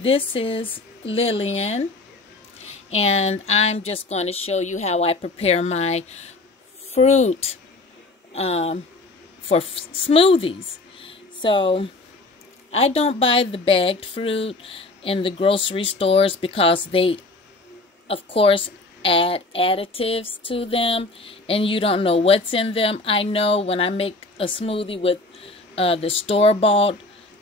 This is Lillian, and I'm just going to show you how I prepare my fruit for smoothies. So I don't buy the bagged fruit in the grocery stores because they, of course, add additives to them, and you don't know what's in them. I know when I make a smoothie with the store-bought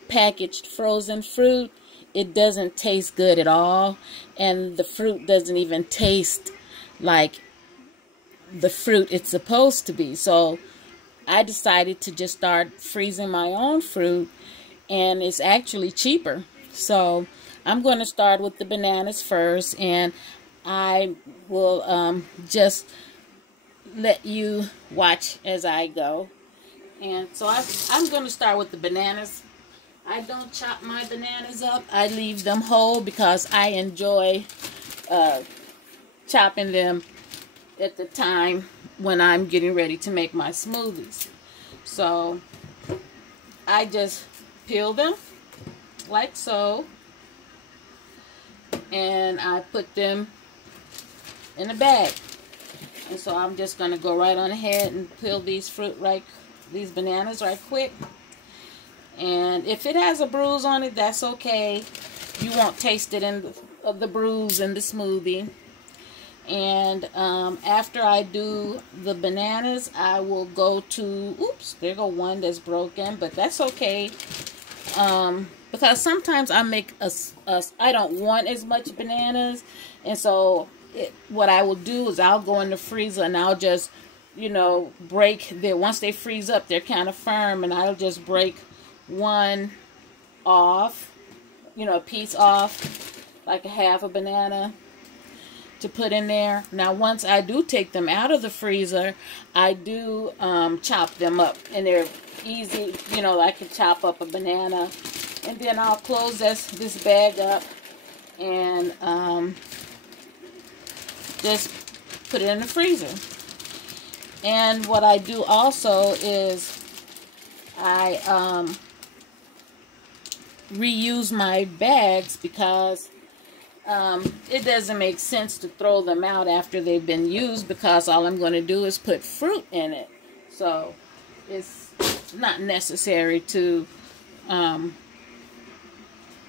packaged frozen fruit, it doesn't taste good at all, and the fruit doesn't even taste like the fruit it's supposed to be. So I decided to just start freezing my own fruit, and it's actually cheaper. So I'm going to start with the bananas first, and I will just let you watch as I go. And so I'm going to start with the bananas. I don't chop my bananas up. I leave them whole because I enjoy chopping them at the time when I'm getting ready to make my smoothies. So I just peel them like so, and I put them in a bag. And so I'm just going to go right on ahead and peel these bananas right quick. And if it has a bruise on it, that's okay. You won't taste it in the bruise in the smoothie. And after I do the bananas, I will go to, oops, there go one that's broken, but that's okay. Because sometimes I make I don't want as much bananas, and so what I will do is I'll go in the freezer and I'll just, break them. Once they freeze up, they're kind of firm, and I'll just break one off, a piece off, like a half a banana, to put in there. Now once I do take them out of the freezer, I do chop them up, and they're easy. I can chop up a banana, and then I'll close this bag up and just put it in the freezer. And what I do also is I reuse my bags, because it doesn't make sense to throw them out after they've been used, because all I'm going to do is put fruit in it. So it's not necessary to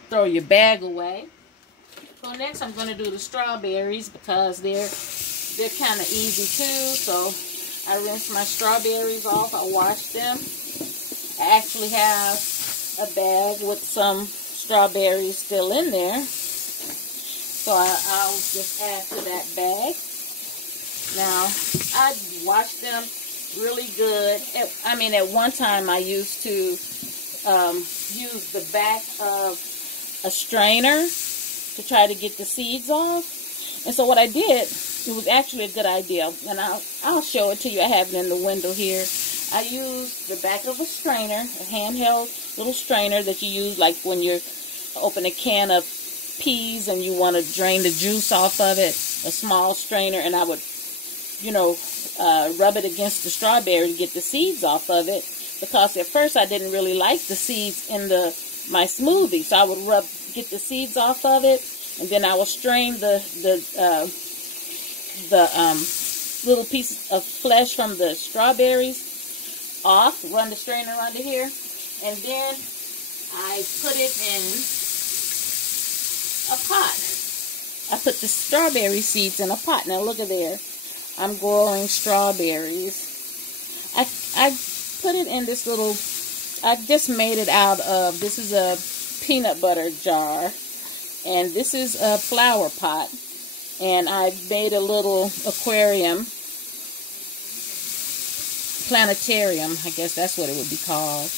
throw your bag away. So next I'm going to do the strawberries, because they're kind of easy too. So I rinse my strawberries off. I wash them. I actually have a bag with some strawberries still in there, so I'll just add to that bag. Now I wash them really good. At one time I used to use the back of a strainer to try to get the seeds off, and so what I did, it was actually a good idea, and I'll show it to you. I have it in the window here. I use the back of a strainer, a handheld little strainer that you use like when you open a can of peas and you want to drain the juice off of it, a small strainer, and I would, rub it against the strawberry to get the seeds off of it, because at first I didn't really like the seeds in my smoothie, so I would get the seeds off of it, and then I will strain the little piece of flesh from the strawberries off, run the strainer under here, and then I put it in a pot. I put the strawberry seeds in a pot. Now look at there. I'm growing strawberries. I put it in this little, I just made it out of, this is a peanut butter jar, and this is a flower pot, and I made a little aquarium, planetarium, I guess that's what it would be called.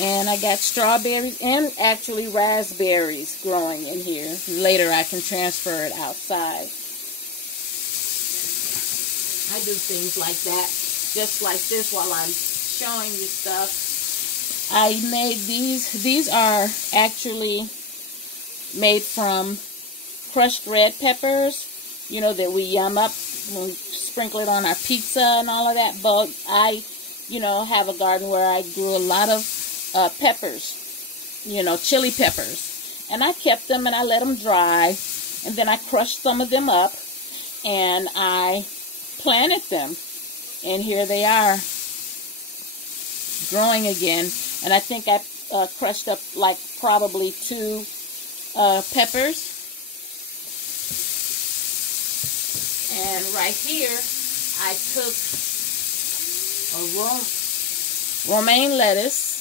And I got strawberries and actually raspberries growing in here. Later I can transfer it outside. I do things like that, just like this, while I'm showing you stuff. I made these are actually made from crushed red peppers, that we yum up when we sprinkle it on our pizza and all of that. But I, have a garden where I grew a lot of peppers, chili peppers. And I kept them and I let them dry. And then I crushed some of them up and I planted them. And here they are, growing again. And I think I crushed up like probably 2 peppers. And right here, I took a romaine lettuce.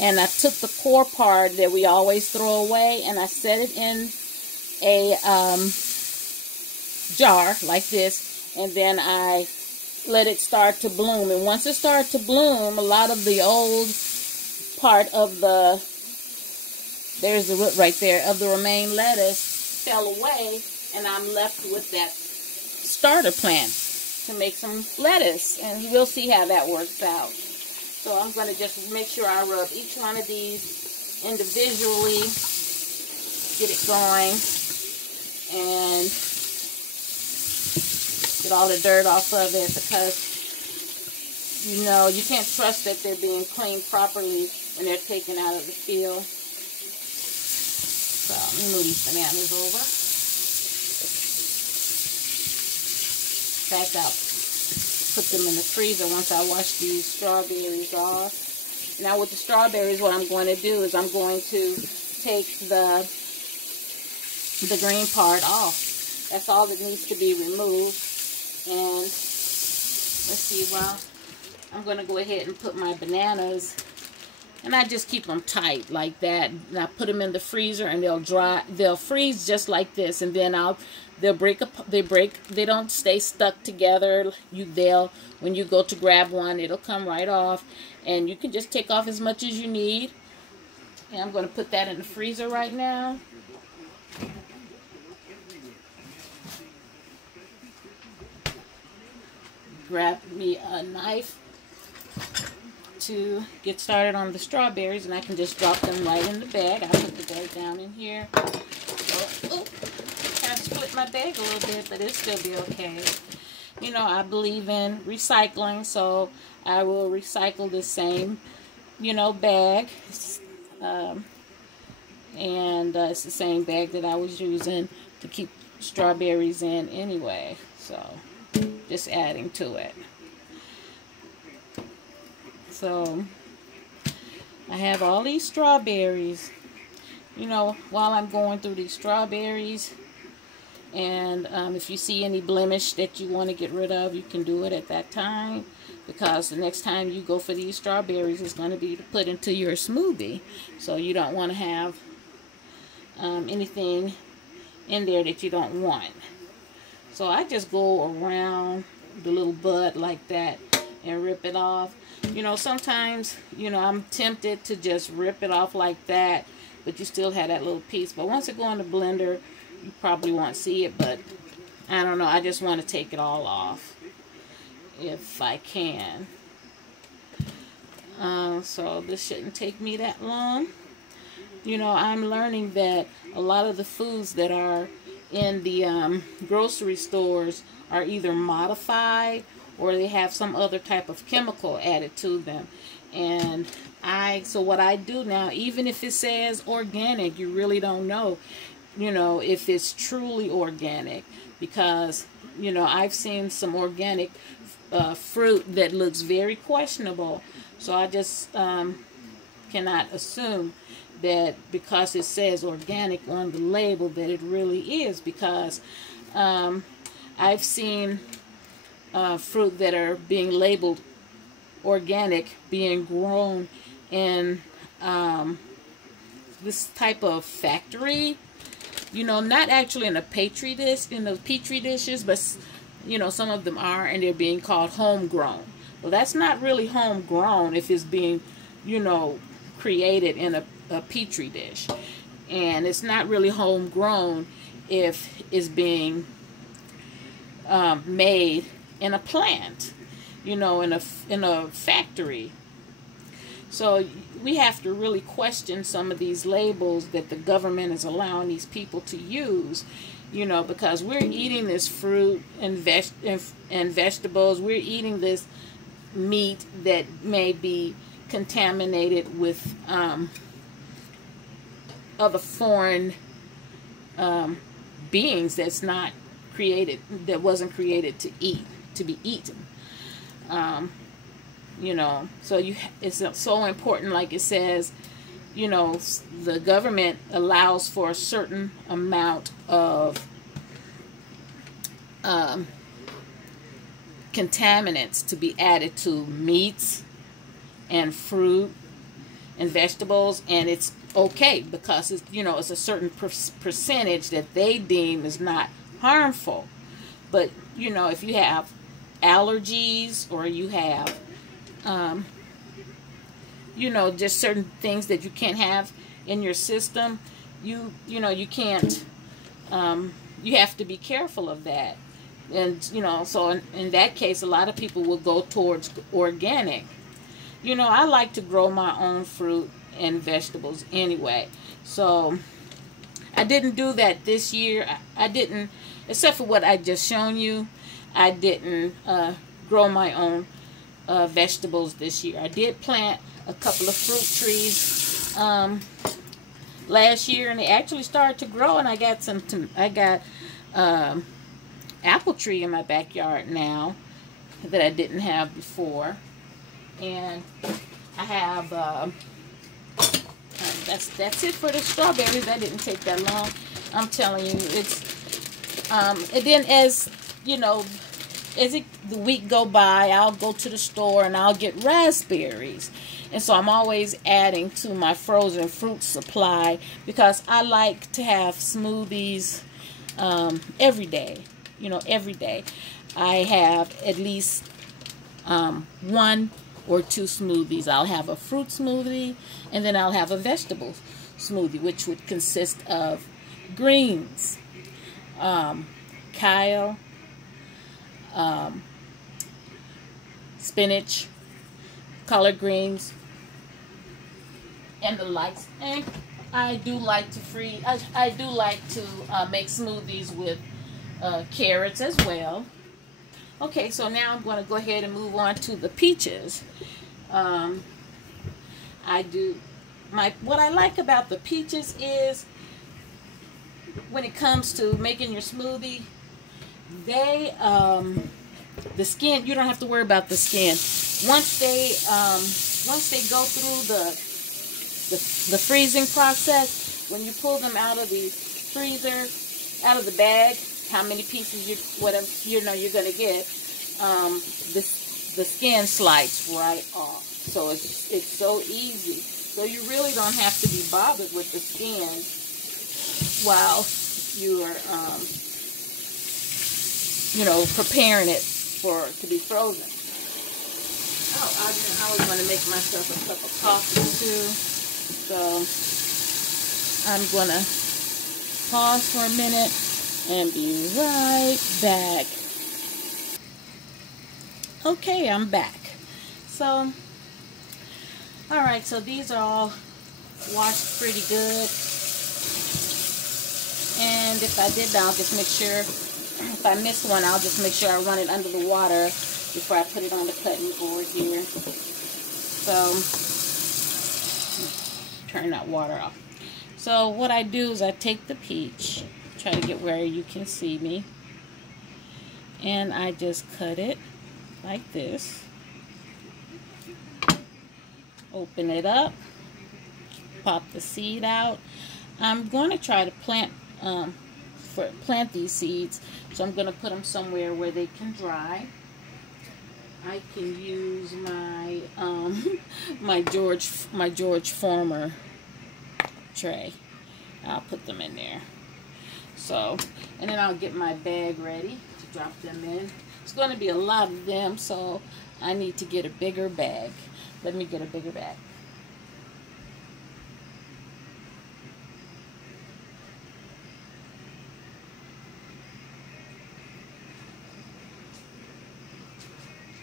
And I took the core part that we always throw away. And I set it in a jar like this. And then I let it start to bloom. And once it started to bloom, a lot of the old part of the, there's the root right there, of the romaine lettuce fell away, and I'm left with that starter plant to make some lettuce, and we'll see how that works out. So I'm going to just make sure I rub each one of these individually, get it going, and get all the dirt off of it, because you know you can't trust that they're being cleaned properly when they're taken out of the field. So let me move these bananas over. In fact, I'll put them in the freezer once I wash these strawberries off. Now with the strawberries, what I'm going to do is I'm going to take the green part off. That's all that needs to be removed. And let's see, well, I'm going to go ahead and put my bananas, and I just keep them tight like that. And I put them in the freezer, and they'll freeze just like this. And then they don't stay stuck together. When you go to grab one, it'll come right off, and you can just take off as much as you need. And I'm going to put that in the freezer right now. Grab me a knife to get started on the strawberries, and I can just drop them right in the bag. I'll put the bag down in here. So, I split my bag a little bit, but it'll still be okay. You know, I believe in recycling, so I will recycle the same, bag. And it's the same bag that I was using to keep strawberries in anyway. So just adding to it. So I have all these strawberries, while I'm going through these strawberries. And if you see any blemish that you want to get rid of, you can do it at that time, because the next time you go for these strawberries, it's going to be to put into your smoothie. So you don't want to have anything in there that you don't want. So I just go around the little bud like that and rip it off. Sometimes, I'm tempted to just rip it off like that, but you still have that little piece. But once it goes in the blender, you probably won't see it, but I don't know. I just want to take it all off if I can. So this shouldn't take me that long. I'm learning that a lot of the foods that are in the grocery stores are either modified or they have some other type of chemical added to them. And so what I do now, even if it says organic, you really don't know, if it's truly organic, because, I've seen some organic fruit that looks very questionable. So I just cannot assume that because it says organic on the label that it really is, because I've seen fruit that are being labeled organic being grown in this type of factory, not actually in a petri dish, in the petri dishes, but some of them are, and they're being called homegrown. Well, that's not really homegrown if it's being created in a petri dish, and it's not really homegrown if it's being made in a plant, in a factory. So we have to really question some of these labels that the government is allowing these people to use, because we're eating this fruit and vegetables. We're eating this meat that may be contaminated with other foreign beings that's not created, that wasn't created to be eaten. You know, so it's so important, like it says, you know, the government allows for a certain amount of contaminants to be added to meats and fruit and vegetables, and it's okay because it's, you know, it's a certain percentage that they deem is not harmful. But you know, if you have allergies, or you have you know, just certain things that you can't have in your system, you know, you can't, you have to be careful of that. And you know, so in that case, a lot of people will go towards organic. You know, I like to grow my own fruit and vegetables anyway, so I didn't do that this year. I didn't, except for what I just shown you, I didn't grow my own vegetables this year. I did plant a couple of fruit trees last year, and they actually started to grow, and I got apple tree in my backyard now that I didn't have before. And I have that's it for the strawberries. That didn't take that long. I'm telling you, it's and then, as you know, as the week go by, I'll go to the store and I'll get raspberries. And so I'm always adding to my frozen fruit supply, because I like to have smoothies every day. You know, every day I have at least 1 or 2 smoothies. I'll have a fruit smoothie, and then I'll have a vegetable smoothie, which would consist of greens, kale, spinach, collard greens, and the likes. And I do like to I do like to make smoothies with carrots as well. Okay, so now I'm going to go ahead and move on to the peaches. What I like about the peaches is, when it comes to making your smoothie, they the skin, you don't have to worry about the skin. Once they go through the freezing process, when you pull them out of the freezer, out of the bag, how many pieces whatever you know you're gonna get, the skin slides right off. So it's so easy. So you really don't have to be bothered with the skin while you are you know, preparing it to be frozen. Oh, I was going to make myself a cup of coffee too. So I'm going to pause for a minute and be right back. Okay, I'm back. So, alright, so these are all washed pretty good. And if I did, I'll just make sure, if I missed one, I'll just make sure I run it under the water before I put it on the cutting board here. So, turn that water off. So what I do is I take the peach, try to get where you can see me, and I just cut it like this. Open it up, pop the seed out. I'm going to try to plant these seeds, so I'm going to put them somewhere where they can dry. I can use my my George Foreman tray. I'll put them in there. So, and then I'll get my bag ready to drop them in. It's going to be a lot of them, so I need to get a bigger bag. Let me get a bigger bag.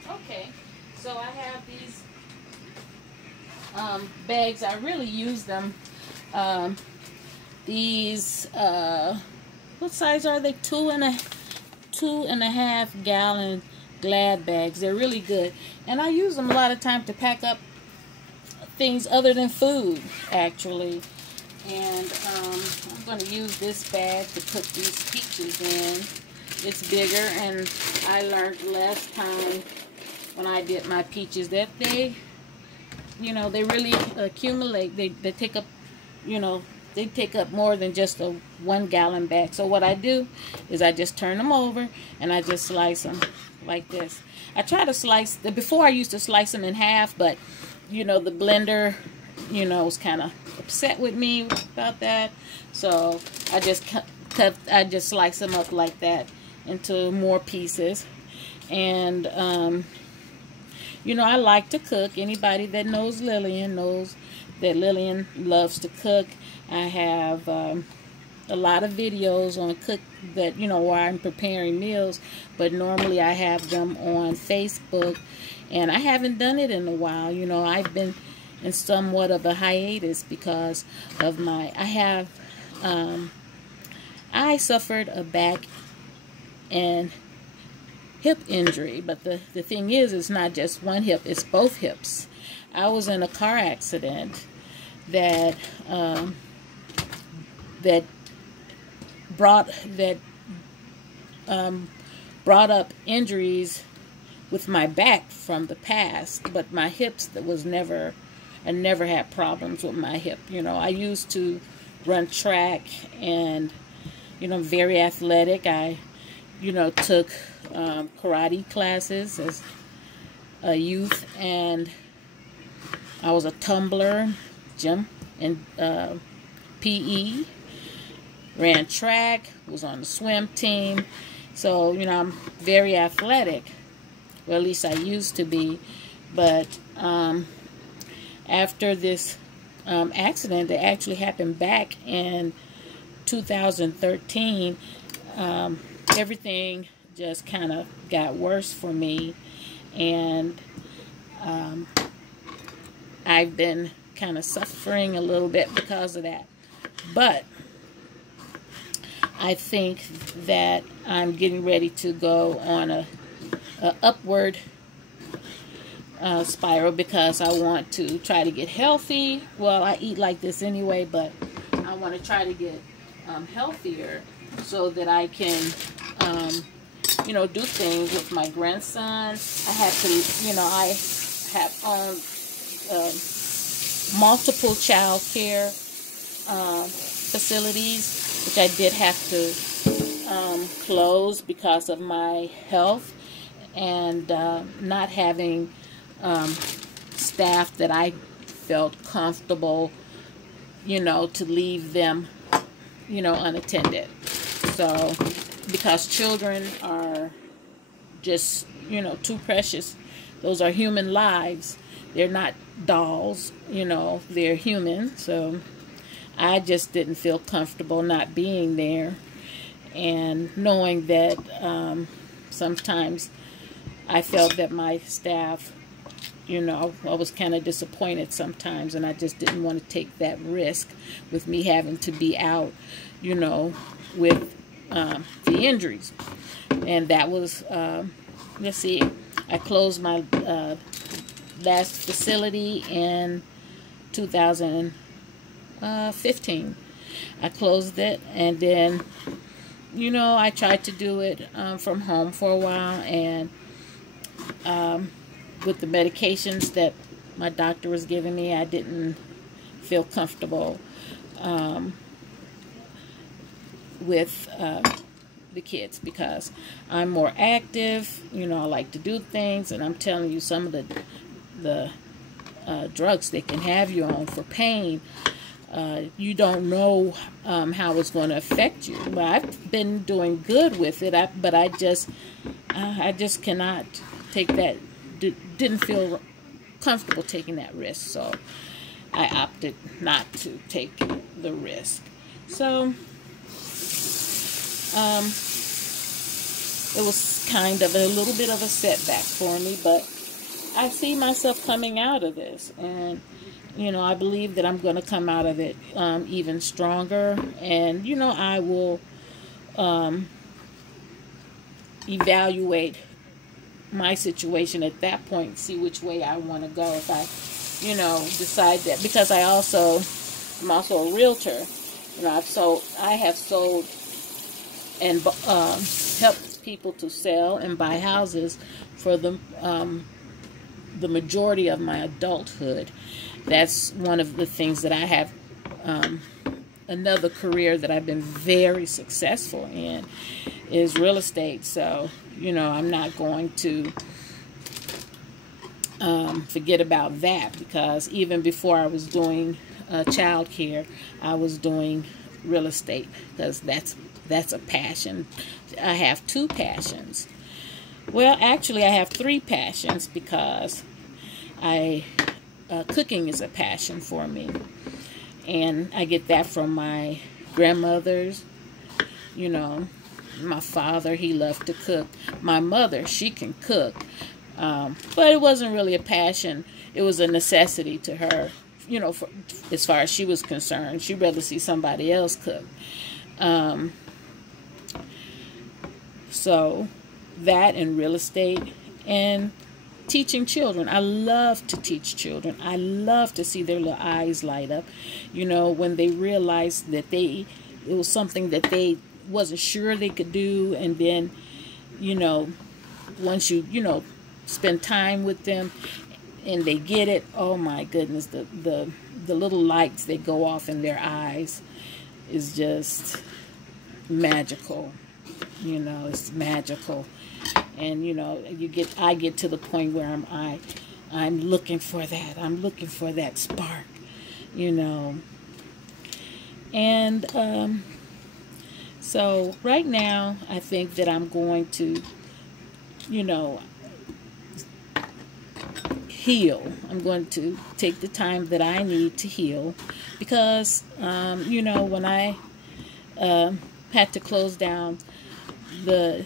Okay, so I have these bags. I really use them. These, what size are they? 2.5 gallon Glad bags. They're really good, and I use them a lot of time to pack up things other than food, actually. And I'm going to use this bag to put these peaches in. It's bigger, and I learned last time when I did my peaches that they, you know, they really accumulate. They take up, you know, they take up more than just a 1 gallon bag. So what I do is I just turn them over and I just slice them like this. I try to slice, before I used to slice them in half, but you know, the blender, you know, was kind of upset with me about that. So I just I just slice them up like that into more pieces. And you know, I like to cook. Anybody that knows Lillian knows that Lillian loves to cook. I have a lot of videos on cook that, you know, where I'm preparing meals, but normally I have them on Facebook, and I haven't done it in a while. You know, I've been in somewhat of a hiatus because of I suffered a back and hip injury, but the thing is, it's not just one hip, it's both hips. I was in a car accident that brought up injuries with my back from the past, but my hips, I never had problems with my hip. You know, I used to run track, and you know, very athletic. I, you know, took karate classes as a youth, and I was a tumbler, gym, and PE, ran track, was on the swim team. So, you know, I'm very athletic. Well, at least I used to be. But after this accident that actually happened back in 2013, everything just kind of got worse for me. And I've been kind of suffering a little bit because of that. But I think that I'm getting ready to go on a upward spiral, because I want to try to get healthy. Well, I eat like this anyway, but I want to try to get healthier so that I can, you know, do things with my grandson. I have to, you know, I have owned multiple child care facilities, which I did have to close because of my health, and not having staff that I felt comfortable, you know, to leave them, you know, unattended. So, because children are just, you know, too precious. Those are human lives. They're not dolls, you know, they're human. So I just didn't feel comfortable not being there, and knowing that sometimes I felt that my staff, you know, I was kind of disappointed sometimes, and I just didn't want to take that risk with me having to be out, you know, with the injuries. And that was, let's see, I closed my last facility in 2015. I closed it, and then, you know, I tried to do it from home for a while, and with the medications that my doctor was giving me, I didn't feel comfortable with the kids, because I'm more active, you know, I like to do things, and I'm telling you, some of the drugs they can have you on for pain, you don't know how it's going to affect you. But I've been doing good with it, but I just cannot take that, didn't feel comfortable taking that risk, so I opted not to take the risk. So it was kind of a little bit of a setback for me, but I see myself coming out of this, and you know, I believe that I'm going to come out of it even stronger. And you know, I will evaluate my situation at that point, see which way I want to go. If I, you know, decide that, because I also I'm also a realtor. You know, I have sold and helped people to sell and buy houses for the majority of my adulthood. That's one of the things that I have. Another career that I've been very successful in is real estate. So, you know, I'm not going to forget about that, because even before I was doing child care, I was doing real estate, because that's a passion. I have two passions. Well, actually, I have three passions, because cooking is a passion for me. And I get that from my grandmothers. You know, my father, he loved to cook. My mother, she can cook. But it wasn't really a passion. It was a necessity to her, you know, as far as she was concerned. She'd rather see somebody else cook. So that and real estate and teaching children. I love to teach children. I love to see their little eyes light up, you know, when they realize that it was something that they wasn't sure they could do. And then, you know, once you know, spend time with them and they get it, oh my goodness, the little lights that go off in their eyes is just magical. You know, it's magical. And, you know, I get to the point where I'm looking for that. I'm looking for that spark, you know. And so right now, I think that I'm going to, you know, heal. I'm going to take the time that I need to heal, because, you know, when I had to close down the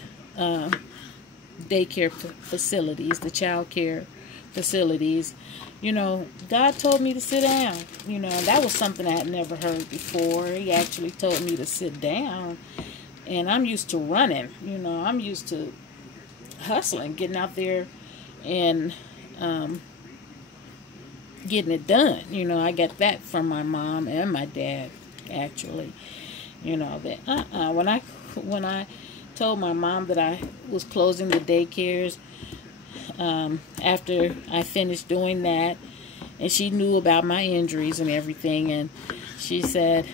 daycare facilities, the child care facilities, you know, God told me to sit down. You know, that was something I had never heard before. He actually told me to sit down. And I'm used to running. You know, I'm used to hustling, getting out there and getting it done. You know, I got that from my mom and my dad, actually. You know, that when I told my mom that I was closing the daycares, after I finished doing that, and she knew about my injuries and everything, and she said,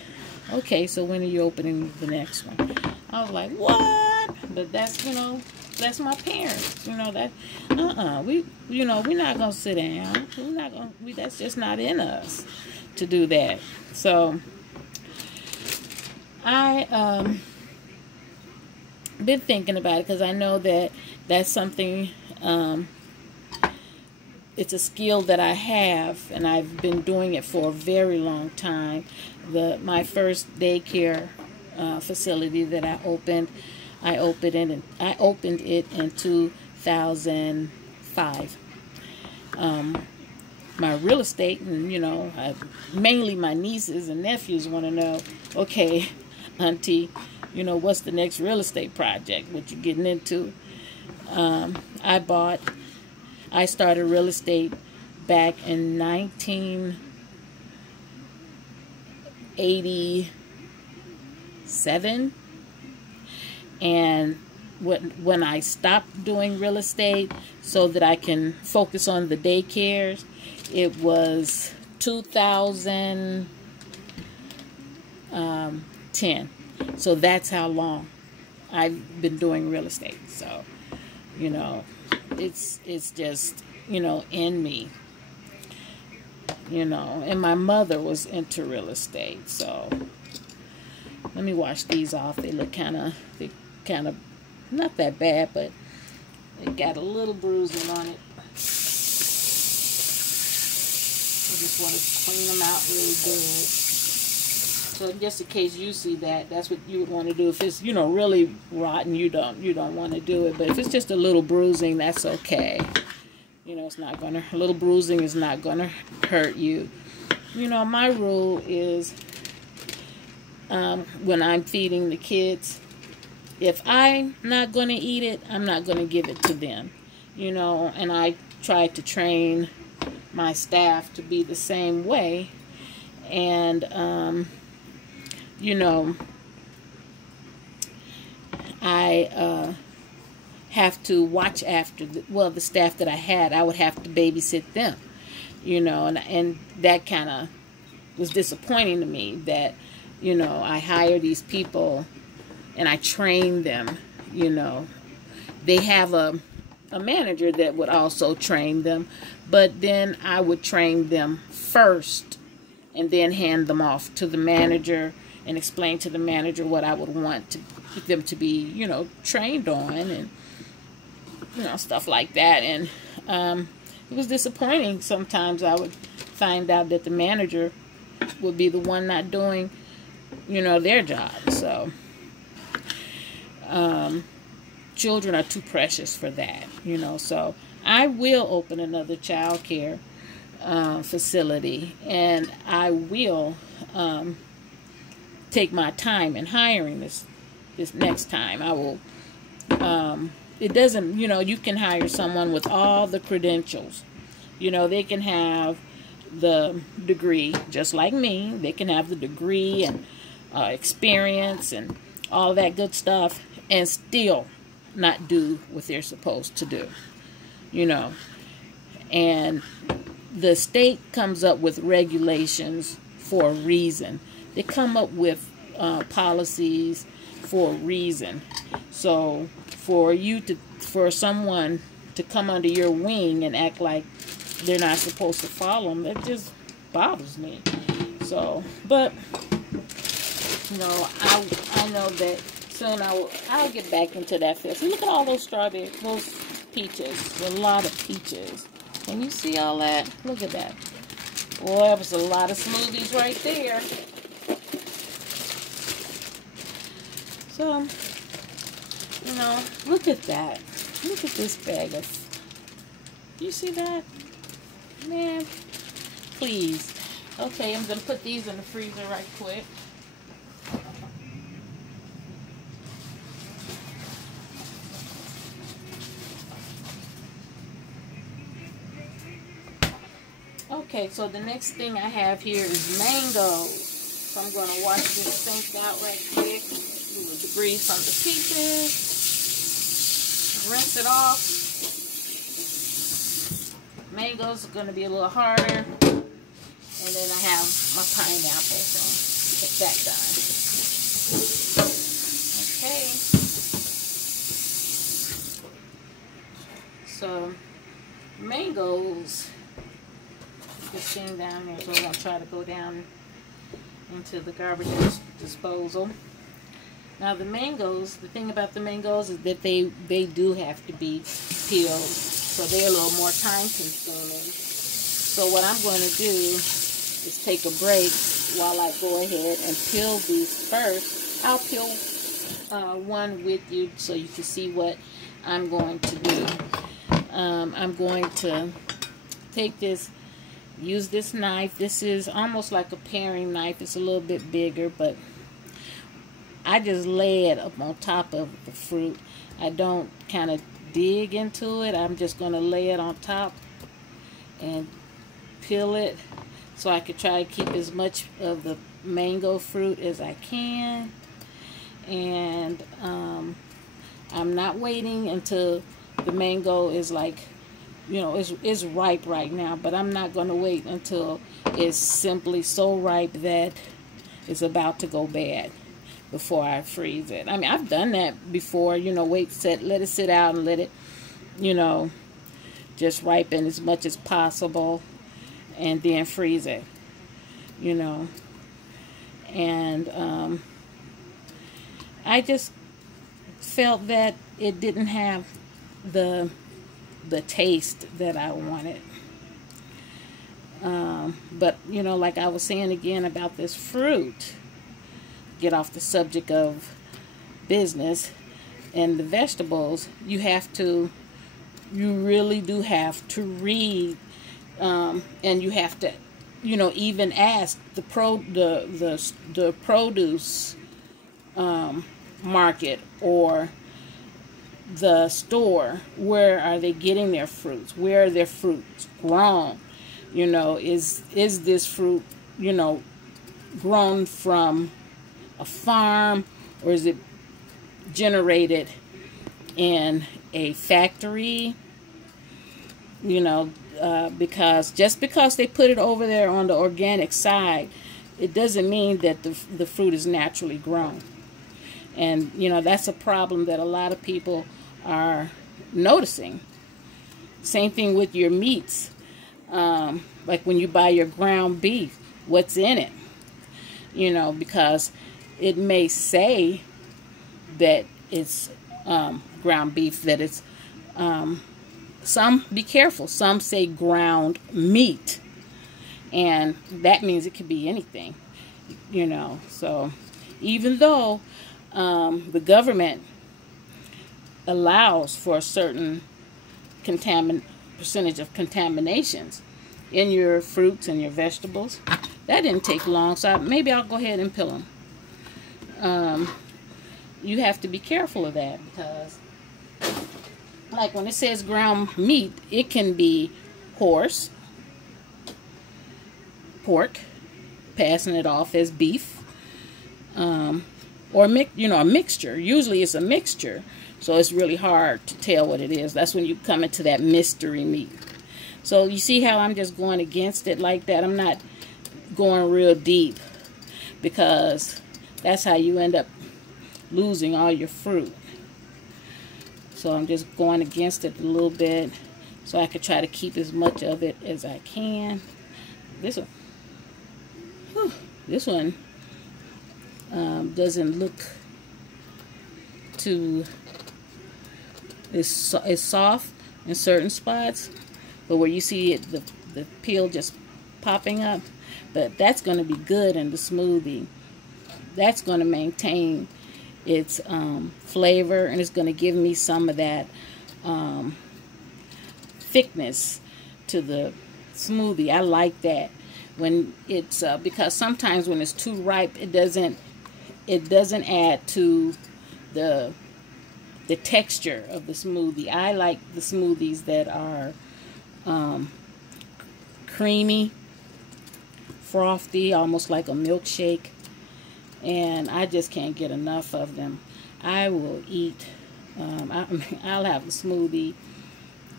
okay, so when are you opening the next one? I was like, what? But that's, you know, that's my parents. You know, that, you know, we're not going to sit down. We're not going to, that's just not in us to do that. So, I, been thinking about it, because I know that that's something, it's a skill that I have, and I've been doing it for a very long time. My first daycare facility that I opened it in 2005. My real estate, and you know, mainly my nieces and nephews want to know, okay, Auntie, you know, what's the next real estate project? What you getting into? I started real estate back in 1987. And when I stopped doing real estate so that I can focus on the daycares, it was 2010. So that's how long I've been doing real estate. So, you know, it's just, you know, in me. You know, and my mother was into real estate. So let me wash these off. They look kind of not that bad, but they got a little bruising on it. I just want to clean them out really good. So just in case you see that, that's what you would want to do. If it's, you know, really rotten, you don't want to do it. But if it's just a little bruising, that's okay. You know, it's not gonna, a little bruising is not gonna hurt you. You know, my rule is when I'm feeding the kids, if I'm not gonna eat it, I'm not gonna give it to them. You know, and I try to train my staff to be the same way. And you know, I have to watch after the staff that I had. I would have to babysit them, you know, and that kind of was disappointing to me, that, you know, I hire these people and I train them. You know, they have a manager that would also train them, but then I would train them first and then hand them off to the manager and explain to the manager what I would want them to be, you know, trained on, and, you know, stuff like that. And it was disappointing. Sometimes I would find out that the manager would be the one not doing, you know, their job. So children are too precious for that, you know. So I will open another child care facility, and I will take my time in hiring this next time. I will it doesn't, you know, you can hire someone with all the credentials. You know, they can have the degree just like me. They can have the degree and experience and all that good stuff, and still not do what they're supposed to do, you know. And the state comes up with regulations for a reason. They come up with policies for a reason. So for someone to come under your wing and act like they're not supposed to follow them, that just bothers me. So, but you know, I know that soon I'll get back into that field. See, look at all those those peaches. A lot of peaches. Can you see all that? Look at that. Boy, that was a lot of smoothies right there. So, you know, look at that. Look at this bag of, you see that? Man, please. Okay, I'm going to put these in the freezer right quick. Okay, so the next thing I have here is mangoes. So I'm going to wash this sink out right quick. Remove the debris from the peaches. Rinse it off. Mangoes are going to be a little harder. And then I have my pineapple, so get that done. Okay. So, mangoes. This thing down there, so I'm going to try to go down into the garbage disposal. Now the mangoes, the thing about the mangoes is that they do have to be peeled, so they're a little more time consuming. So what I'm going to do is take a break while I go ahead and peel these first. I'll peel one with you so you can see what I'm going to do. I'm going to take this, use this knife. This is almost like a paring knife. It's a little bit bigger, but I just lay it up on top of the fruit. I don't kind of dig into it. I'm just going to lay it on top and peel it so I could try to keep as much of the mango fruit as I can. And I'm not waiting until the mango is like, you know, it's ripe right now, but I'm not going to wait until it's simply so ripe that it's about to go bad before I freeze it. I mean, I've done that before, you know, let it sit out and let it, you know, just ripen as much as possible and then freeze it, you know. And I just felt that it didn't have the taste that I wanted. But, you know, like I was saying again about this fruit, get off the subject of business and the vegetables, you really do have to read, and you have to, you know, even ask the produce market or the store, where are they getting their fruits? Where are their fruits grown? You know, is this fruit, you know, grown from a farm, or is it generated in a factory? You know, because just because they put it over there on the organic side, it doesn't mean that the fruit is naturally grown. And, you know, that's a problem that a lot of people are noticing. Same thing with your meats. Like when you buy your ground beef, what's in it? You know, because it may say that it's ground beef, that it's, some, be careful, some say ground meat. And that means it could be anything, you know. So even though the government allows for a certain percentage of contaminations in your fruits and your vegetables, that didn't take long, so maybe I'll go ahead and peel them. You have to be careful of that, because like when it says ground meat, it can be horse, pork, passing it off as beef, or a mixture. Usually it's a mixture, so it's really hard to tell what it is. That's when you come into that mystery meat. So you see how I'm just going against it like that. I'm not going real deep, because that's how you end up losing all your fruit. So I'm just going against it a little bit, so I could try to keep as much of it as I can. This one doesn't look too, it's soft in certain spots, but where you see it, the peel just popping up, but that's going to be good in the smoothie. That's going to maintain its flavor, and it's going to give me some of that thickness to the smoothie. I like that when it's because sometimes when it's too ripe, it doesn't add to the texture of the smoothie. I like the smoothies that are creamy, frothy, almost like a milkshake, and I just can't get enough of them. I will eat, I'll have a smoothie,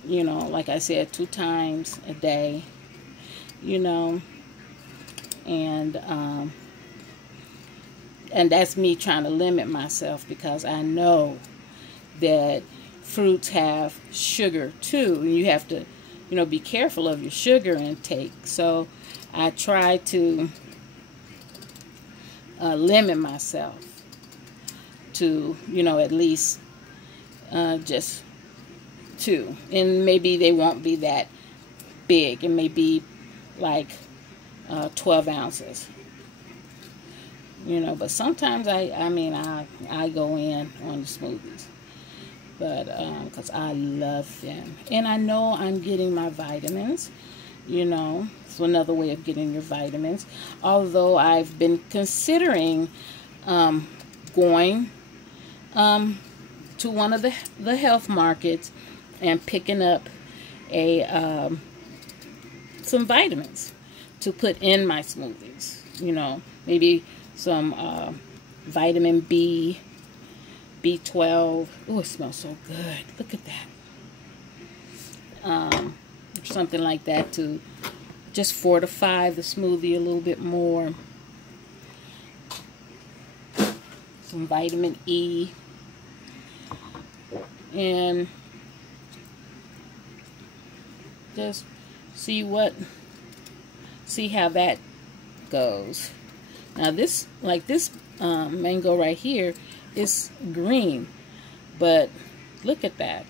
you know, like I said, 2 times a day, you know, and that's me trying to limit myself, because I know that fruits have sugar too, and you have to, you know, be careful of your sugar intake. So I try to limit myself to, you know, at least just 2, and maybe they won't be that big. It may be like 12 ounces, you know. But sometimes I go in on the smoothies, but because I love them, and I know I'm getting my vitamins, you know. It's another way of getting your vitamins. Although I've been considering going to one of the health markets and picking up some vitamins to put in my smoothies. You know, maybe some vitamin B, B12. Oh, it smells so good. Look at that. Something like that to just fortify the smoothie a little bit more. Some vitamin E. And just see how that goes. Now this, like this mango right here, is green, but look at that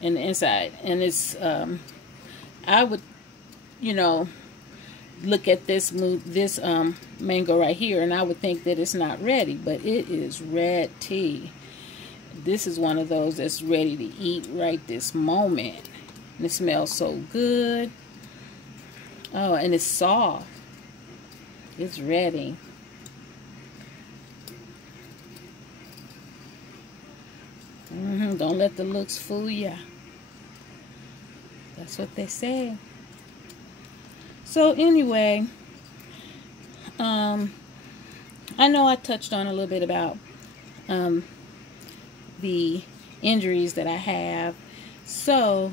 in the inside. And it's I would, you know, look at this mango right here, and I would think that it's not ready, but it is ready. This is one of those that's ready to eat right this moment. And it smells so good. Oh, and it's soft. It's ready. Don't let the looks fool ya. That's what they say. So anyway, I know I touched on a little bit about the injuries that I have. So,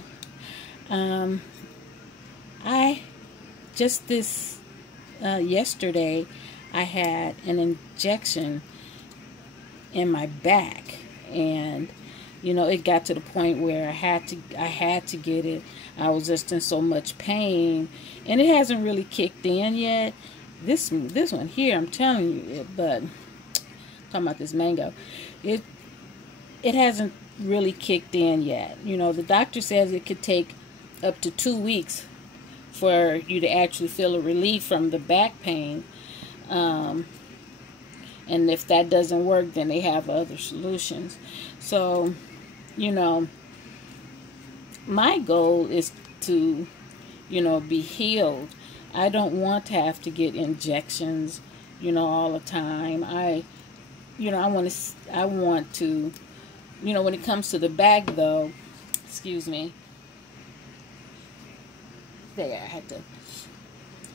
I just this yesterday, I had an injection in my back, and it got to the point where I had to get it. I was just in so much pain, and it hasn't really kicked in yet. This one here, I'm telling you, but talking about this mango, it hasn't really kicked in yet. The doctor says it could take up to 2 weeks for you to actually feel a relief from the back pain. And if that doesn't work, then they have other solutions. So, my goal is to, be healed. I don't want to have to get injections, all the time. I want to, when it comes to the back, though, excuse me. There, I had to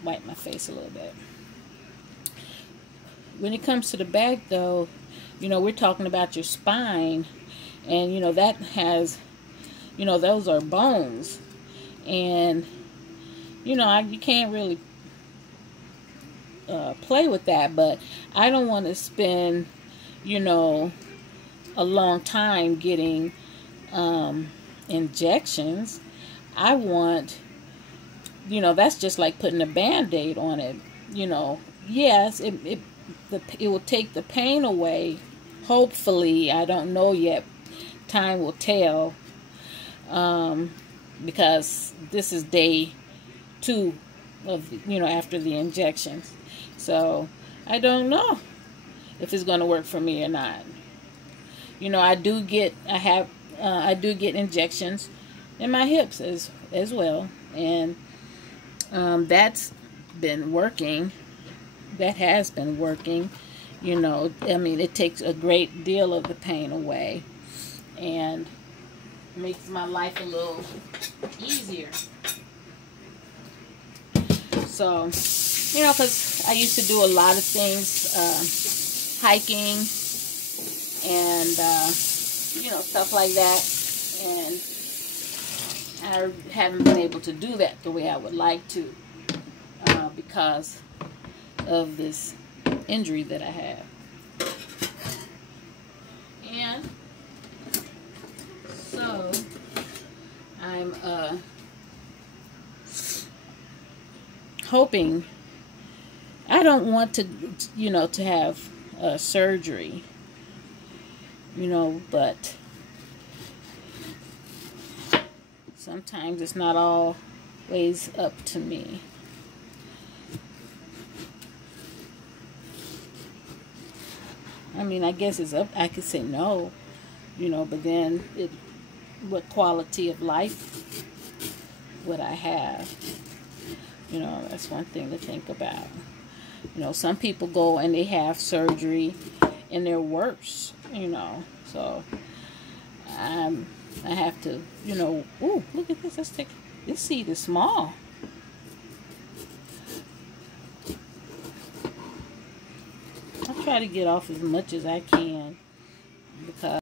wipe my face a little bit. When it comes to the back, though, we're talking about your spine, and that has, those are bones, and you can't really play with that. But I don't want to spend, a long time getting injections. I want, that's just like putting a Band-Aid on it. Yes, it will take the pain away. Hopefully, I don't know yet. Time will tell. Because this is day 2 of, after the injections. So, I don't know if it's going to work for me or not. I do get injections in my hips as well. And that's been working. That has been working. It takes a great deal of the pain away and makes my life a little easier. So, because I used to do a lot of things, hiking and, stuff like that. And I haven't been able to do that the way I would like to because of this injury that I have. And so I'm hoping, I don't want to to have surgery, but sometimes it's not always up to me. I guess it's up. I could say no, but then what quality of life would I have? That's one thing to think about. Some people go and they have surgery and they're worse, so I have to, ooh, look at this. Let's take, this seed is small. I'll try to get off as much as I can because